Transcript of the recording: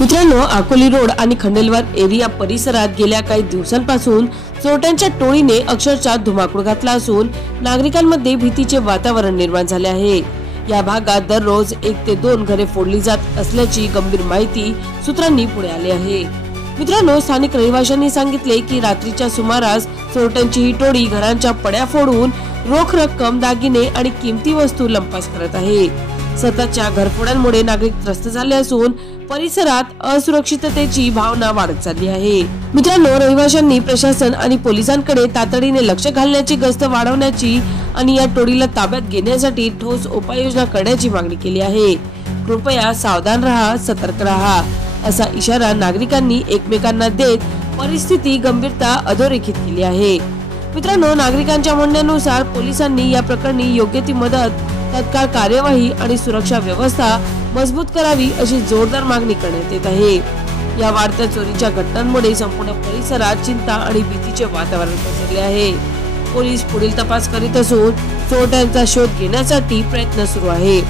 मित्रांनो, अकोली रोड आणि खंडेलवाल एरिया परिसरात गेल्या काही दिवसांपासून चोरट्यांच्या टोळीने अक्षरशः धुमाकूळ घातला असून नागरिकांमध्ये भीतीचे वातावरण निर्माण झाले आहे। या भागात दररोज 1 ते 2 घरे फोडली जात असल्याची गंभीर माहिती सूत्रांनी पुढे आली आहे। मित्रांनो, स्थानिक रहिवाशांनी सांगितले की रात्रीच्या सुमारास चोरट्यांची ही टोळी घरांच्या पड्या फोडून रोख रक्कम, दागिने आणि किमती वस्तू लंपास करत आहे। सततच्या घरफोड्यांमुळे नागरिक त्रस्त झाले असून परिसरात असुरक्षिततेची भावना वाढत चालली आहे। मित्रांनो, रहिवाशांनी प्रशासन आणि पोलिसांकडे तातडीने लक्ष घालण्याची, गस्त वाढवण्याची आणि या टोळीला ताब्यात घेण्यासाठी ठोस उपाययोजना करण्याची मागणी केली आहे। कृपया सावधान राहा, सतर्क राहा असा इशारा नागरिकांनी एकमेकांना देत परिस्थिती गंभीरता अधोरेखित केली आहे। मित्रांनो, नागरिकांच्या म्हणण्यानुसार पोलिसांनी या प्रकरणी योग्य ती मदत, तत्काळ कार्यवाही आणि सुरक्षा व्यवस्था मजबूत करावी अशी जोरदार मागणी करण्यात येत आहे। या वाढत्या चोरीच्या घटनांमुळे संपूर्ण परिसरात चिंता आणि भीतीचे वातावरण पसरले आहे। पोलीस पुढील तपास करीत असून चोरट्यांचा शोध घेण्यासाठी प्रयत्न सुरू आहे।